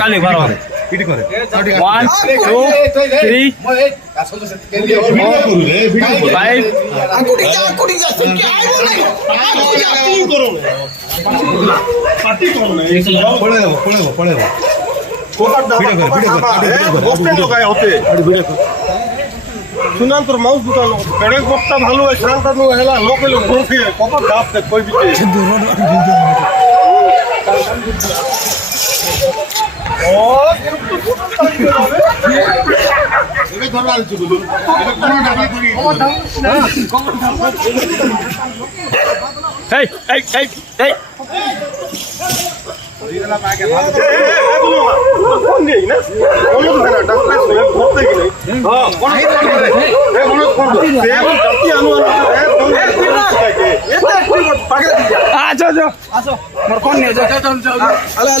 কালি ভালো ইটি করে 1 2 3 5 আঙ্গুটি যাচ্ছে কি আইবো না পার্টি করো না পড়ে যাবো ভিডিও করে শুনান তোর মাউস দুটা বেড়ে বক্তা ভালো হয় শান্তা নো হেলা লোকে লোক বসে কত গাপ তে কই বিতে ও এবে ধরবা আলছি বলু এটা কোন ডাবলি করি এই ওইলা পাকে ভালো কোন দেই না কোন তো না ডাক্তার সব ধরতে গেলে হ্যাঁ কোন এ কোন করব সে জাতি আনো আচ্ছা আসো মোর কোন নিয়ে যাও আলে